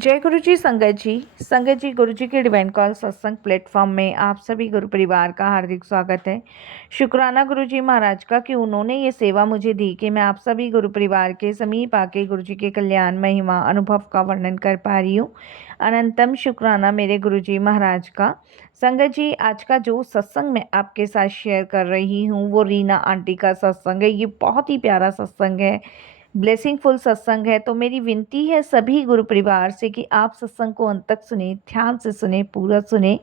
जय गुरु जी संगत जी गुरु जी के डिवाइन कॉल सत्संग प्लेटफॉर्म में आप सभी गुरु परिवार का हार्दिक स्वागत है। शुक्राना गुरु जी महाराज का कि उन्होंने ये सेवा मुझे दी कि मैं आप सभी गुरु परिवार के समीप आके गुरु जी के कल्याण महिमा अनुभव का वर्णन कर पा रही हूँ। अनंतम शुक्राना मेरे गुरु जी महाराज का। संगत जी, आज का जो सत्संग मैं आपके साथ शेयर कर रही हूँ वो रीना आंटी का सत्संग है। ये बहुत ही प्यारा सत्संग है, ब्लेसिंगफुल सत्संग है। तो मेरी विनती है सभी गुरु परिवार से कि आप सत्संग को अंत तक सुने, ध्यान से सुने, पूरा सुने।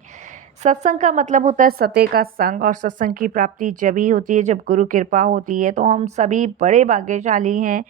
सत्संग का मतलब होता है सत्य का संग, और सत्संग की प्राप्ति जब ही होती है जब गुरु कृपा होती है। तो हम सभी बड़े भाग्यशाली हैं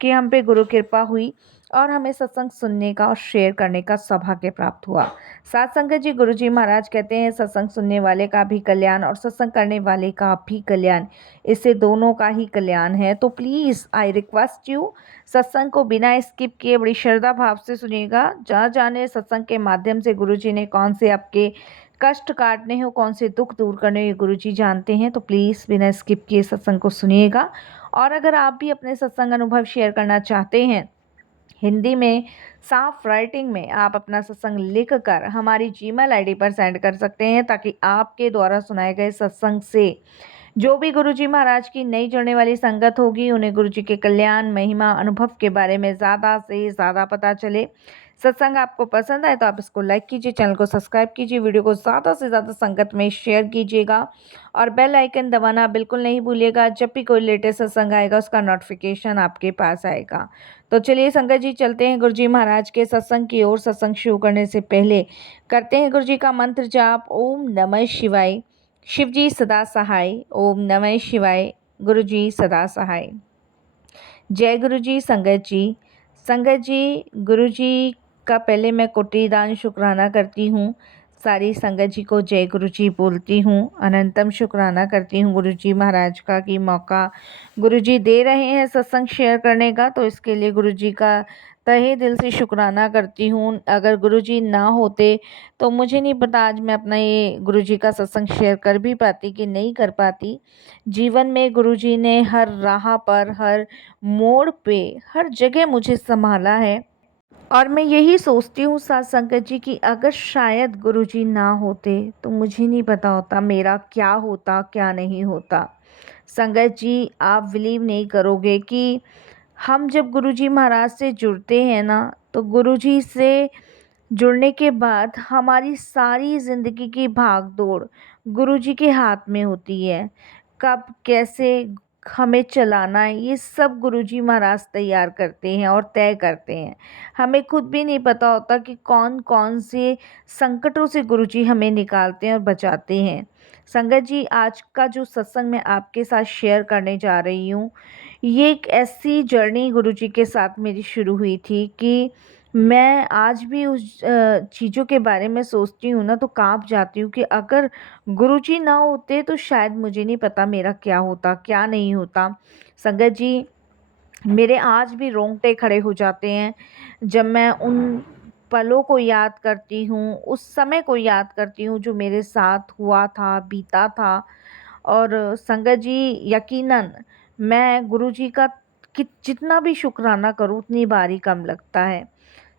कि हम पे गुरु कृपा हुई और हमें सत्संग सुनने का और शेयर करने का सौभाग्य प्राप्त हुआ। साथ संगत जी, गुरु जी महाराज कहते हैं सत्संग सुनने वाले का भी कल्याण और सत्संग करने वाले का भी कल्याण, इससे दोनों का ही कल्याण है। तो प्लीज़ आई रिक्वेस्ट यू, सत्संग को बिना स्किप किए बड़ी श्रद्धा भाव से सुनिएगा। जहाँ जाने सत्संग के माध्यम से गुरु जी ने कौन से आपके कष्ट काटने हो, कौन से दुख दूर करने हो, गुरु जी जानते हैं। तो प्लीज़ बिना स्किप किए सत्संग को सुनिएगा। और अगर आप भी अपने सत्संग अनुभव शेयर करना चाहते हैं हिंदी में साफ राइटिंग में, आप अपना सत्संग लिख कर हमारी जीमेल आईडी पर सेंड कर सकते हैं, ताकि आपके द्वारा सुनाए गए सत्संग से जो भी गुरुजी महाराज की नई जुड़ने वाली संगत होगी उन्हें गुरुजी के कल्याण महिमा अनुभव के बारे में ज़्यादा से ज़्यादा पता चले। सत्संग आपको पसंद आए तो आप इसको लाइक कीजिए, चैनल को सब्सक्राइब कीजिए, वीडियो को ज़्यादा से ज़्यादा संगत में शेयर कीजिएगा और बेल आइकन दबाना बिल्कुल नहीं भूलिएगा। जब भी कोई लेटेस्ट सत्संग आएगा उसका नोटिफिकेशन आपके पास आएगा। तो चलिए संगत जी, चलते हैं गुरुजी महाराज के सत्संग की ओर। सत्संग शुरू करने से पहले करते हैं गुरुजी का मंत्र जाप। ओम नमः शिवाय। शिव जी सदा सहाय। ओम नमः शिवाय। गुरु जी सदा सहाय। जय गुरु जी। संगत जी गुरु जी का पहले मैं कोटि दान शुक्राना करती हूँ। सारी संगत जी को जय गुरु जी बोलती हूँ। अनंतम शुक्राना करती हूँ गुरु जी महाराज का कि मौका गुरु जी दे रहे हैं सत्संग शेयर करने का। तो इसके लिए गुरु जी का तहे दिल से शुक्राना करती हूँ। अगर गुरुजी ना होते तो मुझे नहीं पता आज मैं अपना ये गुरुजी का सत्संग शेयर कर भी पाती कि नहीं कर पाती। जीवन में गुरुजी ने हर राह पर, हर मोड़ पे, हर जगह मुझे संभाला है। और मैं यही सोचती हूँ साथ संगत जी कि अगर शायद गुरुजी ना होते तो मुझे नहीं पता होता मेरा क्या होता, क्या नहीं होता। संगत जी, आप बिलीव नहीं करोगे कि हम जब गुरुजी महाराज से जुड़ते हैं ना, तो गुरुजी से जुड़ने के बाद हमारी सारी ज़िंदगी की भाग दौड़ गुरुजी के हाथ में होती है। कब कैसे हमें चलाना है ये सब गुरुजी महाराज तैयार करते हैं और तय करते हैं। हमें खुद भी नहीं पता होता कि कौन कौन से संकटों से गुरुजी हमें निकालते हैं और बचाते हैं। संगत जी, आज का जो सत्संग मैं आपके साथ शेयर करने जा रही हूँ, ये एक ऐसी जर्नी गुरुजी के साथ मेरी शुरू हुई थी कि मैं आज भी उस चीज़ों के बारे में सोचती हूँ ना तो काँप जाती हूँ कि अगर गुरुजी ना होते तो शायद मुझे नहीं पता मेरा क्या होता, क्या नहीं होता। संगत जी, मेरे आज भी रोंगटे खड़े हो जाते हैं जब मैं उन पलों को याद करती हूँ, उस समय को याद करती हूँ जो मेरे साथ हुआ था, बीता था। और संगत जी, यकीनन मैं गुरुजी का कि जितना भी शुक्राना करूँ उतनी बार ही कम लगता है।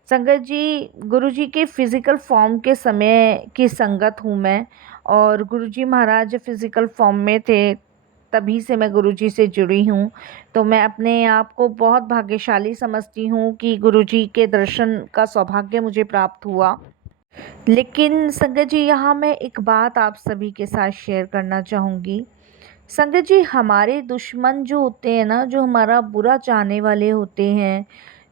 संगत जी, गुरुजी के फ़िज़िकल फॉर्म के समय की संगत हूँ मैं, और गुरुजी महाराज जब फ़िज़िकल फॉर्म में थे तभी से मैं गुरुजी से जुड़ी हूँ। तो मैं अपने आप को बहुत भाग्यशाली समझती हूँ कि गुरुजी के दर्शन का सौभाग्य मुझे प्राप्त हुआ। लेकिन संगत जी, यहाँ मैं एक बात आप सभी के साथ शेयर करना चाहूँगी। संगत जी, हमारे दुश्मन जो होते हैं ना, जो हमारा बुरा चाहने वाले होते हैं,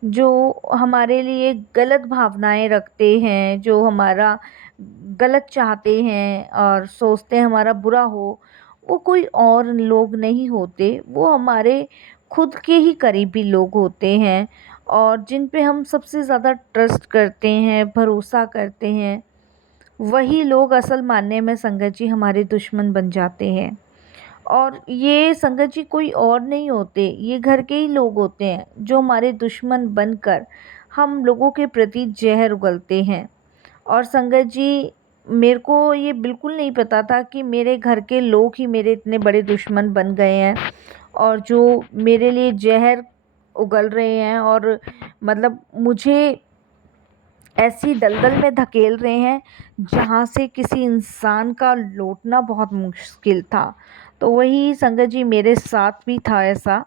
जो हमारे लिए गलत भावनाएं रखते हैं, जो हमारा गलत चाहते हैं और सोचते हैं हमारा बुरा हो, वो कोई और लोग नहीं होते, वो हमारे खुद के ही करीबी लोग होते हैं और जिन पे हम सबसे ज़्यादा ट्रस्ट करते हैं, भरोसा करते हैं। वही लोग असल मानने में संगत जी हमारे दुश्मन बन जाते हैं। और ये संगत जी कोई और नहीं होते, ये घर के ही लोग होते हैं जो हमारे दुश्मन बनकर हम लोगों के प्रति जहर उगलते हैं। और संगत जी, मेरे को ये बिल्कुल नहीं पता था कि मेरे घर के लोग ही मेरे इतने बड़े दुश्मन बन गए हैं और जो मेरे लिए जहर उगल रहे हैं। और मतलब मुझे ऐसी दलदल में धकेल रहे हैं जहाँ से किसी इंसान का लौटना बहुत मुश्किल था। तो वही संगत जी मेरे साथ भी था ऐसा।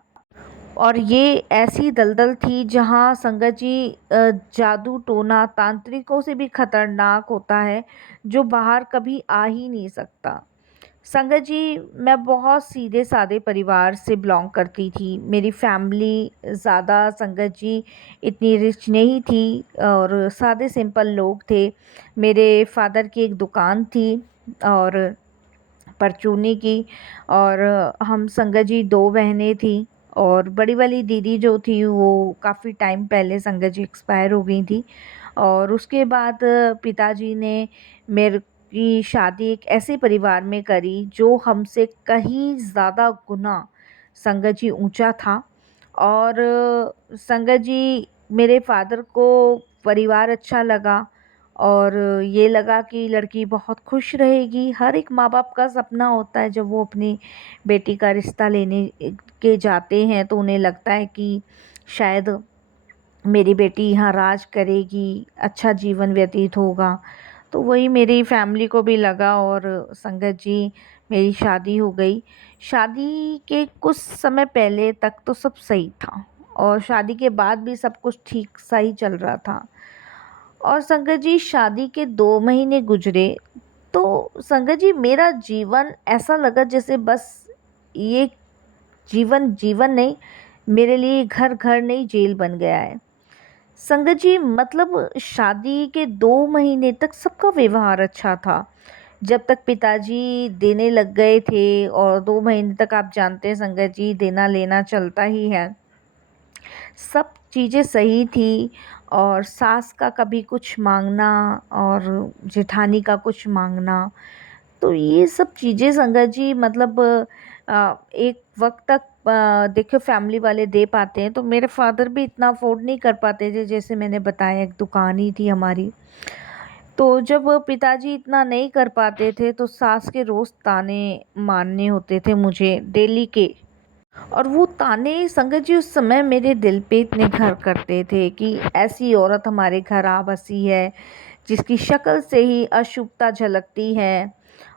और ये ऐसी दलदल थी जहाँ संगत जी जादू टोना तांत्रिकों से भी खतरनाक होता है, जो बाहर कभी आ ही नहीं सकता। संगत जी, मैं बहुत सीधे साधे परिवार से बिलोंग करती थी। मेरी फैमिली ज़्यादा संगत जी इतनी रिच नहीं थी और सादे सिंपल लोग थे। मेरे फादर की एक दुकान थी और परचूनी की। और हम संगत जी 2 बहनें थीं और बड़ी वाली दीदी जो थी वो काफ़ी टाइम पहले संगत जी एक्सपायर हो गई थी। और उसके बाद पिताजी ने मेरी शादी एक ऐसे परिवार में करी जो हमसे कहीं ज़्यादा गुना संगत जी ऊँचा था। और संगत जी मेरे फादर को परिवार अच्छा लगा और ये लगा कि लड़की बहुत खुश रहेगी। हर एक माँ-बाप का सपना होता है जब वो अपनी बेटी का रिश्ता लेने के जाते हैं तो उन्हें लगता है कि शायद मेरी बेटी यहाँ राज करेगी, अच्छा जीवन व्यतीत होगा। तो वही मेरी फैमिली को भी लगा और संगत जी मेरी शादी हो गई। शादी के कुछ समय पहले तक तो सब सही था और शादी के बाद भी सब कुछ ठीक सा ही चल रहा था। और संगत जी शादी के 2 महीने गुजरे तो संगत जी मेरा जीवन ऐसा लगा जैसे बस ये जीवन जीवन नहीं, मेरे लिए घर घर नहीं जेल बन गया है। संगत जी मतलब शादी के 2 महीने तक सबका व्यवहार अच्छा था। जब तक पिताजी देने लग गए थे और 2 महीने तक आप जानते हैं संगत जी देना लेना चलता ही है। सब चीज़ें सही थी और सास का कभी कुछ माँगना और जेठानी का कुछ माँगना, तो ये सब चीज़ें संगत जी मतलब एक वक़्त तक देखिए फैमिली वाले दे पाते हैं, तो मेरे फादर भी इतना अफ़ोर्ड नहीं कर पाते थे। जैसे मैंने बताया एक दुकान ही थी हमारी। तो जब पिताजी इतना नहीं कर पाते थे, तो सास के रोज़ ताने मारने होते थे मुझे डेली के। और वो ताने संगत जी उस समय मेरे दिल पे इतने घर करते थे कि ऐसी औरत हमारे घर आ बसी है जिसकी शक्ल से ही अशुभता झलकती है।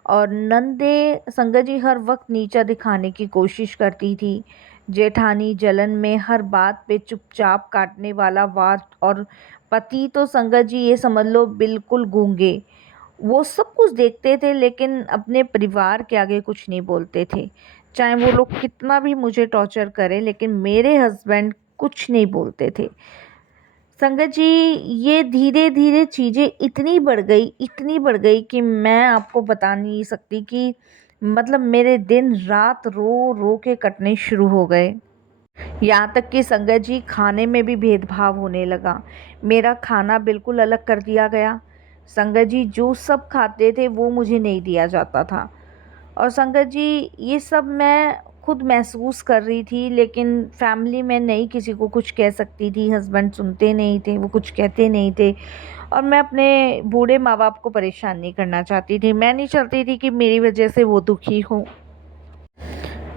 और नंदे संगत जी हर वक्त नीचा दिखाने की कोशिश करती थी। जेठानी जलन में हर बात पे चुपचाप काटने वाला वार। और पति तो संगत जी ये समझ लो बिल्कुल गूंगे। वो सब कुछ देखते थे लेकिन अपने परिवार के आगे कुछ नहीं बोलते थे। चाहे वो लोग कितना भी मुझे टॉर्चर करें लेकिन मेरे हस्बैंड कुछ नहीं बोलते थे। संगत जी ये धीरे-धीरे चीज़ें इतनी बढ़ गई कि मैं आपको बता नहीं सकती कि मतलब मेरे दिन-रात रो-रो के कटने शुरू हो गए। यहाँ तक कि संगत जी खाने में भी भेदभाव होने लगा। मेरा खाना बिल्कुल अलग कर दिया गया। संगत जी जो सब खाते थे वो मुझे नहीं दिया जाता था। और संगत जी ये सब मैं खुद महसूस कर रही थी लेकिन फैमिली में नहीं किसी को कुछ कह सकती थी। हस्बैंड सुनते नहीं थे, वो कुछ कहते नहीं थे। और मैं अपने बूढ़े माँ-बाप को परेशान नहीं करना चाहती थी। मैं नहीं चाहती थी कि मेरी वज़ह से वो दुखी हों।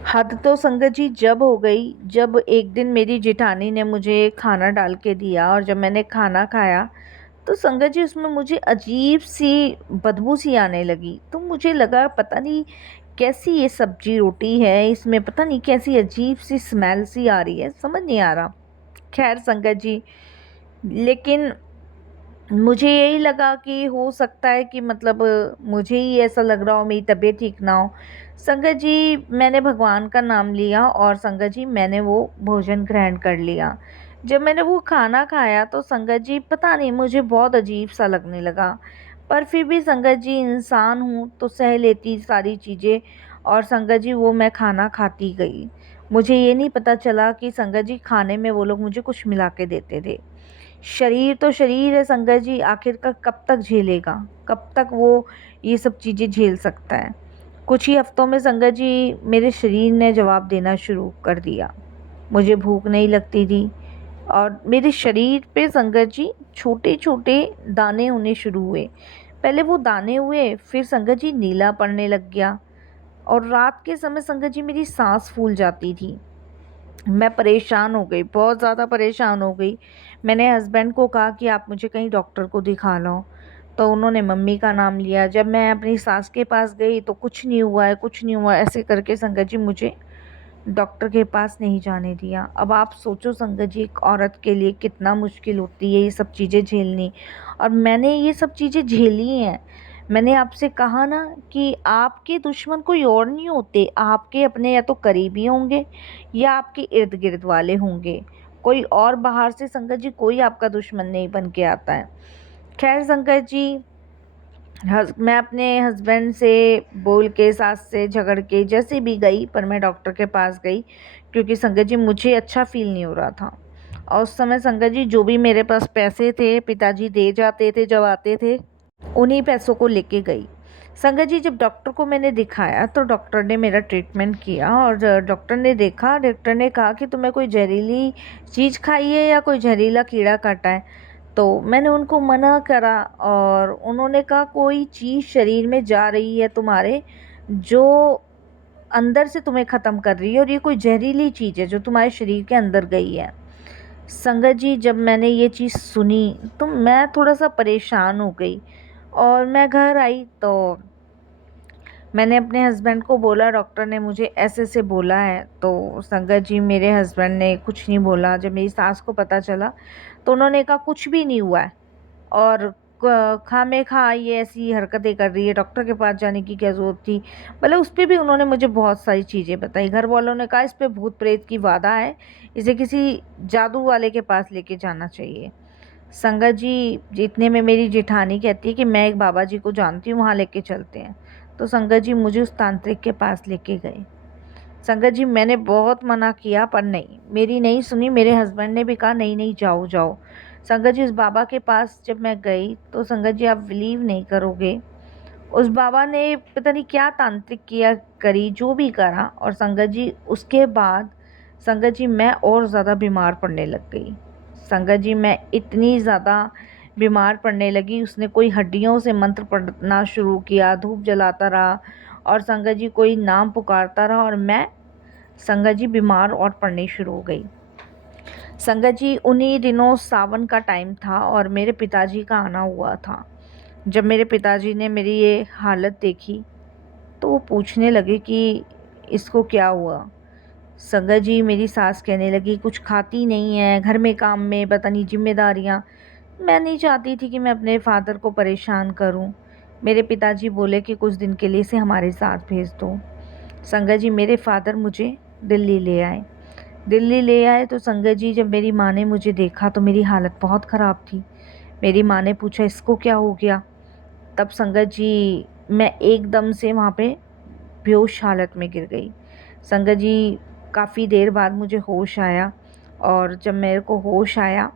हद तो संगत जी जब हो गई जब एक दिन मेरी जेठानी ने मुझे खाना डाल के दिया और जब मैंने खाना खाया तो संगत जी उसमें मुझे अजीब सी बदबू सी आने लगी। तो मुझे लगा पता नहीं कैसी ये सब्जी रोटी है, इसमें पता नहीं कैसी अजीब सी स्मेल सी आ रही है, समझ नहीं आ रहा। खैर संगत जी लेकिन मुझे यही लगा कि हो सकता है कि मतलब मुझे ही ऐसा लग रहा हो, मेरी तबीयत ठीक ना हो। संगत जी मैंने भगवान का नाम लिया और संगत जी मैंने वो भोजन ग्रहण कर लिया। जब मैंने वो खाना खाया तो संगत जी पता नहीं मुझे बहुत अजीब सा लगने लगा। पर फिर भी संगत जी इंसान हूँ तो सह लेती सारी चीज़ें। और संगत जी वो मैं खाना खाती गई। मुझे ये नहीं पता चला कि संगत जी खाने में वो लोग मुझे कुछ मिला के देते थे। शरीर तो शरीर है संगत जी, आखिरकार कब तक झेलेगा? कब तक वो ये सब चीज़ें झेल सकता है? कुछ ही हफ्तों में संगत जी मेरे शरीर ने जवाब देना शुरू कर दिया। मुझे भूख नहीं लगती थी और मेरे शरीर पे संगत जी छोटे-छोटे दाने होने शुरू हुए। पहले वो दाने हुए, फिर संगत जी नीला पड़ने लग गया और रात के समय संगत जी मेरी साँस फूल जाती थी। मैं परेशान हो गई, बहुत ज़्यादा परेशान हो गई। मैंने हस्बैंड को कहा कि आप मुझे कहीं डॉक्टर को दिखा लो, तो उन्होंने मम्मी का नाम लिया। जब मैं अपनी सास के पास गई तो कुछ नहीं हुआ है, कुछ नहीं हुआ, ऐसे करके संगत जी मुझे डॉक्टर के पास नहीं जाने दिया। अब आप सोचो संगत जी, एक औरत के लिए कितना मुश्किल होती है ये सब चीज़ें झेलनी, और मैंने ये सब चीज़ें झेली हैं। मैंने आपसे कहा ना कि आपके दुश्मन कोई और नहीं होते, आपके अपने या तो करीबी होंगे या आपके इर्द गिर्द वाले होंगे। कोई और बाहर से संगत जी कोई आपका दुश्मन नहीं बन के आता है। खैर संगत जी, मैं अपने हस्बैंड से बोल के, सास से झगड़ के जैसे भी गई, पर मैं डॉक्टर के पास गई, क्योंकि संगत जी मुझे अच्छा फील नहीं हो रहा था। और उस समय संगत जी जो भी मेरे पास पैसे थे पिताजी दे जाते थे जब आते थे, उन्हीं पैसों को लेके गई। संगत जी जब डॉक्टर को मैंने दिखाया तो डॉक्टर ने मेरा ट्रीटमेंट किया, और डॉक्टर ने देखा, डॉक्टर ने कहा कि तुम्हें कोई जहरीली चीज़ खाई है या कोई जहरीला कीड़ा काटा है। तो मैंने उनको मना करा, और उन्होंने कहा कोई चीज़ शरीर में जा रही है तुम्हारे, जो अंदर से तुम्हें ख़त्म कर रही है, और ये कोई जहरीली चीज़ है जो तुम्हारे शरीर के अंदर गई है। संगत जी जब मैंने ये चीज़ सुनी तो मैं थोड़ा सा परेशान हो गई, और मैं घर आई तो मैंने अपने हस्बैंड को बोला डॉक्टर ने मुझे ऐसे से बोला है। तो संगत जी मेरे हस्बैंड ने कुछ नहीं बोला। जब मेरी सास को पता चला तो उन्होंने कहा कुछ भी नहीं हुआ है, और खामे खा ये ऐसी हरकतें कर रही है, डॉक्टर के पास जाने की क्या ज़रूरत थी। मतलब उस पर भी उन्होंने मुझे बहुत सारी चीज़ें बताई। घर वालों ने कहा इस पे भूत प्रेत की वादा है, इसे किसी जादू वाले के पास लेके जाना चाहिए। संगत जी इतने में मेरी जेठानी कहती है कि मैं एक बाबा जी को जानती हूँ, वहाँ लेके चलते हैं। तो संगत जी मुझे उस तांत्रिक के पास लेके गए। संगत जी मैंने बहुत मना किया पर नहीं, मेरी नहीं सुनी। मेरे हस्बैंड ने भी कहा नहीं नहीं जाओ जाओ। संगत जी उस बाबा के पास जब मैं गई तो संगत जी आप बिलीव नहीं करोगे, उस बाबा ने पता नहीं क्या तांत्रिक किया करी, जो भी करा, और संगत जी उसके बाद संगत जी मैं और ज़्यादा बीमार पड़ने लग गई। संगत जी मैं इतनी ज़्यादा बीमार पड़ने लगी, उसने कोई हड्डियों से मंत्र पढ़ना शुरू किया, धूप जलाता रहा, और संगत जी कोई नाम पुकारता रहा, और मैं संगत जी बीमार और पड़नी शुरू हो गई। संगत जी उन्हीं दिनों सावन का टाइम था और मेरे पिताजी का आना हुआ था। जब मेरे पिताजी ने मेरी ये हालत देखी तो वो पूछने लगे कि इसको क्या हुआ। संगत जी मेरी सास कहने लगी कुछ खाती नहीं है, घर में काम में पता नहीं जिम्मेदारियाँ। मैं नहीं चाहती थी कि मैं अपने फादर को परेशान करूं। मेरे पिताजी बोले कि कुछ दिन के लिए इसे हमारे साथ भेज दो। संगत जी मेरे फादर मुझे दिल्ली ले आए। दिल्ली ले आए तो संगत जी जब मेरी माँ ने मुझे देखा तो मेरी हालत बहुत ख़राब थी। मेरी माँ ने पूछा इसको क्या हो गया। तब संगत जी मैं एकदम से वहाँ पे बेहोश हालत में गिर गई। संगत जी काफ़ी देर बाद मुझे होश आया, और जब मेरे को होश आया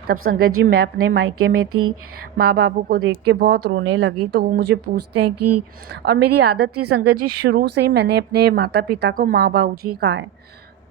तब संगत जी मैं अपने मायके में थी। माँ बाबू को देख के बहुत रोने लगी, तो वो मुझे पूछते हैं कि, और मेरी आदत थी संगत जी शुरू से ही मैंने अपने माता पिता को माँ बाबू जी कहा है।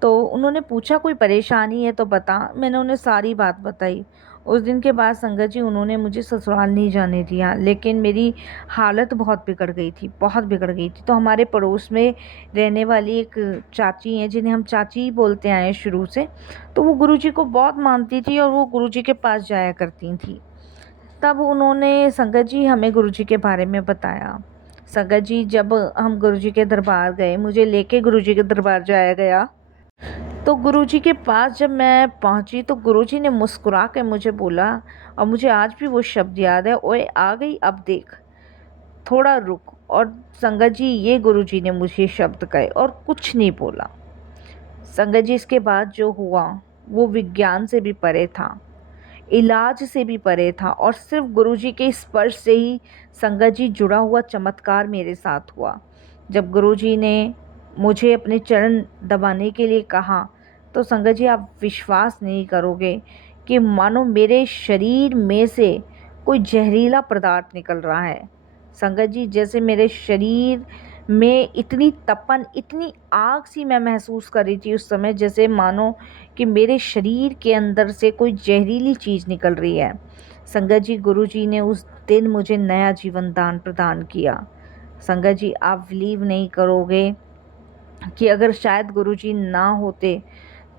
तो उन्होंने पूछा कोई परेशानी है तो बता, मैंने उन्हें सारी बात बताई। उस दिन के बाद संगत जी उन्होंने मुझे ससुराल नहीं जाने दिया, लेकिन मेरी हालत बहुत बिगड़ गई थी, बहुत बिगड़ गई थी। तो हमारे पड़ोस में रहने वाली एक चाची हैं जिन्हें हम चाची ही बोलते आए हैं शुरू से, तो वो गुरुजी को बहुत मानती थी और वो गुरुजी के पास जाया करती थी। तब उन्होंने संगत जी हमें गुरुजी के बारे में बताया। संगत जी जब हम गुरुजी के दरबार गए, मुझे लेके गुरुजी के दरबार जाया गया, तो गुरुजी के पास जब मैं पहुंची तो गुरुजी ने मुस्कुरा के मुझे बोला, और मुझे आज भी वो शब्द याद है, ओए आ गई अब देख, थोड़ा रुक। और संगत जी ये गुरुजी ने मुझे शब्द कहे और कुछ नहीं बोला। संगत जी इसके बाद जो हुआ वो विज्ञान से भी परे था, इलाज से भी परे था, और सिर्फ गुरुजी के स्पर्श से ही संगत जी जुड़ा हुआ चमत्कार मेरे साथ हुआ। जब गुरुजी ने मुझे अपने चरण दबाने के लिए कहा तो संगत जी आप विश्वास नहीं करोगे कि मानो मेरे शरीर में से कोई जहरीला पदार्थ निकल रहा है। संगत जी जैसे मेरे शरीर में इतनी तपन, इतनी आग सी मैं महसूस कर रही थी उस समय, जैसे मानो कि मेरे शरीर के अंदर से कोई जहरीली चीज़ निकल रही है। संगत जी गुरुजी ने उस दिन मुझे नया जीवन दान प्रदान किया। संगत जी आप बिलीव नहीं करोगे कि अगर शायद गुरुजी ना होते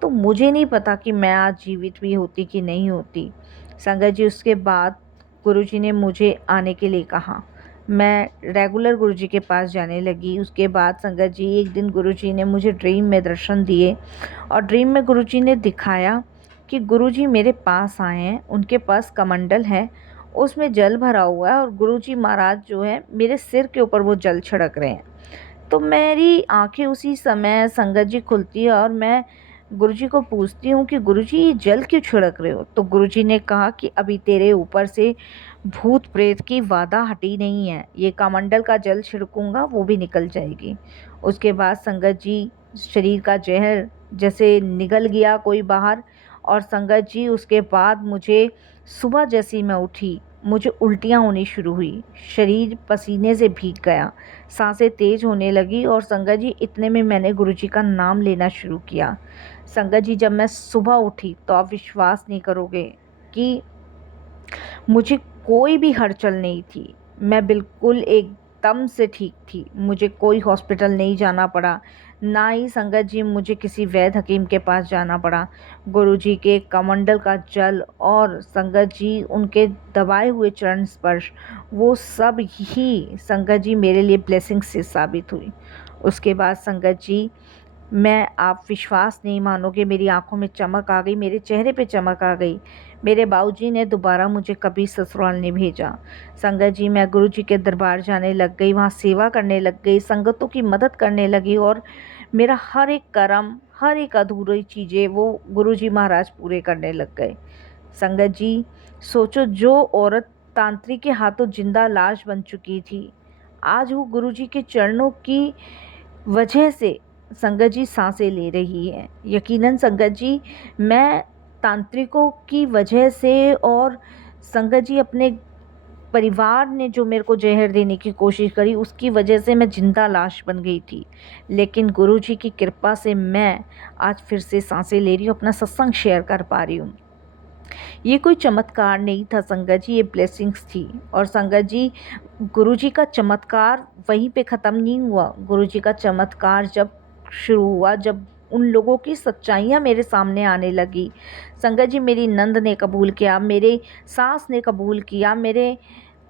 तो मुझे नहीं पता कि मैं आज जीवित भी होती कि नहीं होती। संगत जी, उसके बाद गुरुजी ने मुझे आने के लिए कहा। मैं रेगुलर गुरुजी के पास जाने लगी। उसके बाद संगत जी, एक दिन गुरुजी ने मुझे ड्रीम में दर्शन दिए और ड्रीम में गुरुजी ने दिखाया कि गुरुजी मेरे पास आए हैं, उनके पास कमंडल है, उसमें जल भरा हुआ है और गुरुजी महाराज जो है मेरे सिर के ऊपर वो जल छिड़क रहे हैं। तो मेरी आंखें उसी समय संगत जी खुलती है और मैं गुरुजी को पूछती हूँ कि गुरुजी ये जल क्यों छिड़क रहे हो? तो गुरुजी ने कहा कि अभी तेरे ऊपर से भूत प्रेत की वादा हटी नहीं है, ये कमंडल का जल छिड़कूंगा वो भी निकल जाएगी। उसके बाद संगत जी, शरीर का जहर जैसे निगल गया कोई बाहर। और संगत जी, उसके बाद मुझे सुबह जैसी मैं उठी, मुझे उल्टियाँ होनी शुरू हुई, शरीर पसीने से भीग गया, सांसें तेज होने लगी और संगत जी इतने में मैंने गुरुजी का नाम लेना शुरू किया। संगत जी, जब मैं सुबह उठी तो आप विश्वास नहीं करोगे कि मुझे कोई भी हलचल नहीं थी। मैं बिल्कुल एकदम से ठीक थी। मुझे कोई हॉस्पिटल नहीं जाना पड़ा, ना ही संगत जी मुझे किसी वैद्य हकीम के पास जाना पड़ा। गुरुजी के कमंडल का जल और संगत जी उनके दबाए हुए चरण स्पर्श, वो सब ही संगत जी मेरे लिए ब्लेसिंग से साबित हुई। उसके बाद संगत जी, मैं, आप विश्वास नहीं मानोगे, मेरी आंखों में चमक आ गई, मेरे चेहरे पे चमक आ गई। मेरे बाबूजी ने दोबारा मुझे कभी ससुराल नहीं भेजा। संगत जी, मैं गुरुजी के दरबार जाने लग गई, वहाँ सेवा करने लग गई, संगतों की मदद करने लगी और मेरा हर एक कर्म, हर एक अधूरी चीज़ें वो गुरुजी महाराज पूरे करने लग गए। संगत जी, सोचो, जो औरत तांत्रिक के हाथों जिंदा लाश बन चुकी थी, आज वो गुरुजी के चरणों की वजह से संगत जी सांसें ले रही है। यकीनन संगत जी, मैं तांत्रिकों की वजह से और संगत जी अपने परिवार ने जो मेरे को जहर देने की कोशिश करी उसकी वजह से मैं जिंदा लाश बन गई थी। लेकिन गुरुजी की कृपा से मैं आज फिर से सांसें ले रही हूँ, अपना सत्संग शेयर कर पा रही हूँ। ये कोई चमत्कार नहीं था संगत जी, ये ब्लेसिंग्स थी। और संगत जी, गुरुजी का चमत्कार वहीं पे ख़त्म नहीं हुआ। गुरुजी का चमत्कार जब शुरू हुआ, जब उन लोगों की सच्चाइयाँ मेरे सामने आने लगी। संगत जी, मेरी नंद ने कबूल किया, मेरे सास ने कबूल किया, मेरे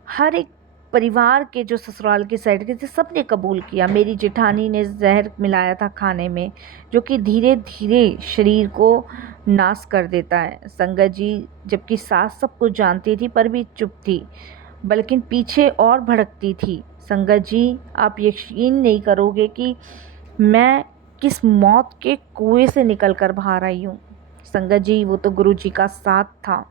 हर एक परिवार के जो ससुराल की साइड के थे सब ने कबूल किया। मेरी जेठानी ने जहर मिलाया था खाने में, जो कि धीरे धीरे शरीर को नाश कर देता है। संगत जी, जबकि सास सब कुछ जानती थी पर भी चुप थी, बल्कि पीछे और भड़कती थी। संगत जी, आप यकीन नहीं करोगे कि मैं किस मौत के कुएं से निकल कर बाहर आई हूँ। संगत जी, वो तो गुरु जी का साथ था,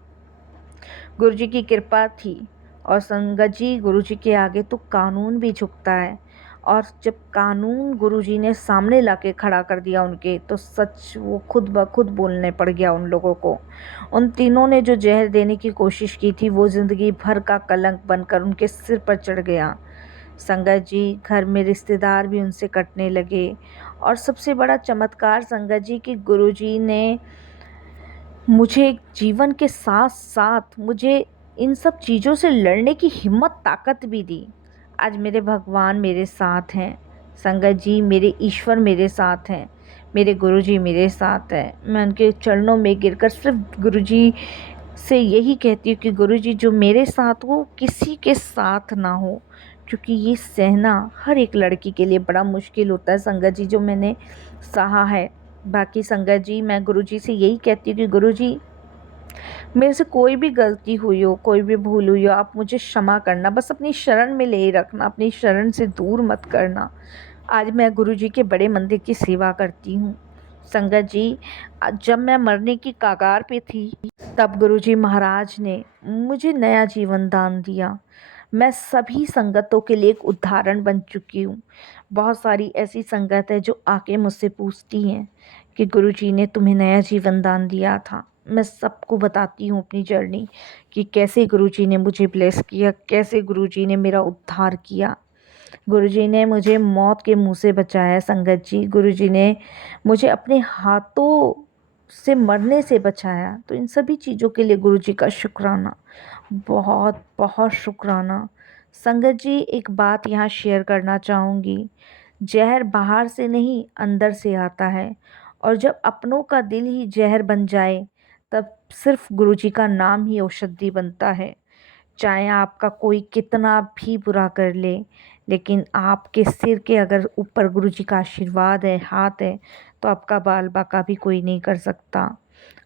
गुरु जी की कृपा थी। और संगत जी, गुरु जी के आगे तो कानून भी झुकता है। और जब कानून गुरु जी ने सामने लाके खड़ा कर दिया उनके, तो सच वो खुद ब खुद बोलने पड़ गया उन लोगों को। उन तीनों ने जो जहर देने की कोशिश की थी वो ज़िंदगी भर का कलंक बनकर उनके सिर पर चढ़ गया। संगत जी, घर में रिश्तेदार भी उनसे कटने लगे। और सबसे बड़ा चमत्कार संगत जी कि गुरु जी ने मुझे जीवन के साथ साथ मुझे इन सब चीज़ों से लड़ने की हिम्मत ताकत भी दी। आज मेरे भगवान मेरे साथ हैं संगत जी, मेरे ईश्वर मेरे साथ हैं, मेरे गुरुजी मेरे साथ हैं। मैं उनके चरणों में गिरकर सिर्फ गुरुजी से यही कहती हूँ कि गुरुजी, जो मेरे साथ हो किसी के साथ ना हो, क्योंकि ये सहना हर एक लड़की के लिए बड़ा मुश्किल होता है संगत जी, जो मैंने सहा है। बाकी संगत जी, मैं गुरुजी से यही कहती हूँ कि गुरुजी, मेरे से कोई भी गलती हुई हो, कोई भी भूल हुई हो, आप मुझे क्षमा करना, बस अपनी शरण में ले रखना, अपनी शरण से दूर मत करना। आज मैं गुरुजी के बड़े मंदिर की सेवा करती हूँ। संगत जी, जब मैं मरने की कगार पे थी तब गुरुजी महाराज ने मुझे नया जीवन दान दिया। मैं सभी संगतों के लिए एक उदाहरण बन चुकी हूँ। बहुत सारी ऐसी संगत है जो आके मुझसे पूछती हैं कि गुरुजी ने तुम्हें नया जीवन दान दिया था। मैं सबको बताती हूँ अपनी जर्नी कि कैसे गुरुजी ने मुझे ब्लेस किया, कैसे गुरुजी ने मेरा उद्धार किया। गुरुजी ने मुझे मौत के मुंह से बचाया संगत जी। गुरुजी ने मुझे अपने हाथों से मरने से बचाया। तो इन सभी चीज़ों के लिए गुरुजी का शुक्राना, बहुत बहुत शुक्राना। संगत जी, एक बात यहाँ शेयर करना चाहूँगी। जहर बाहर से नहीं अंदर से आता है और जब अपनों का दिल ही जहर बन जाए तब सिर्फ गुरुजी का नाम ही औषधि बनता है। चाहे आपका कोई कितना भी बुरा कर ले, लेकिन आपके सिर के अगर ऊपर गुरुजी का आशीर्वाद है, हाथ है, तो आपका बाल बाका भी कोई नहीं कर सकता।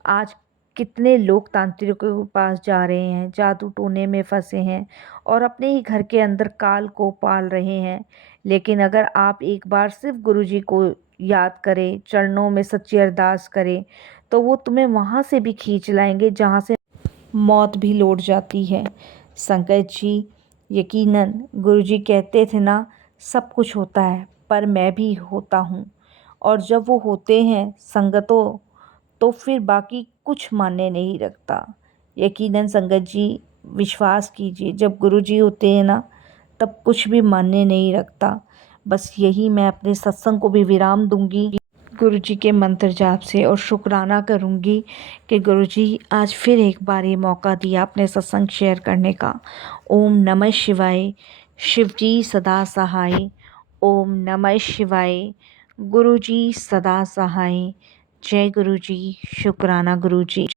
आज कितने लोग तांत्रिकों के पास जा रहे हैं, जादू टोने में फंसे हैं और अपने ही घर के अंदर काल को पाल रहे हैं। लेकिन अगर आप एक बार सिर्फ गुरुजी को याद करें, चरणों में सच्ची अरदास करें, तो वो तुम्हें वहाँ से भी खींच लाएंगे जहाँ से मौत भी लौट जाती है। संकट जी, यकीनन गुरुजी कहते थे ना, सब कुछ होता है पर मैं भी होता हूँ। और जब वो होते हैं संगतों, तो फिर बाकी कुछ मायने नहीं रखता। यकीनन संगत जी, विश्वास कीजिए, जब गुरुजी होते हैं ना, तब कुछ भी मायने नहीं रखता। बस यही मैं अपने सत्संग को भी विराम दूंगी गुरुजी के मंत्र जाप से, और शुक्राना करूंगी कि गुरुजी आज फिर एक बार ये मौका दिया अपने सत्संग शेयर करने का। ओम नमः शिवाय। शिवजी सदा सहाय। ओम नमः शिवाय। गुरुजी सदा सहाय। जय गुरुजी। शुक्राना गुरुजी।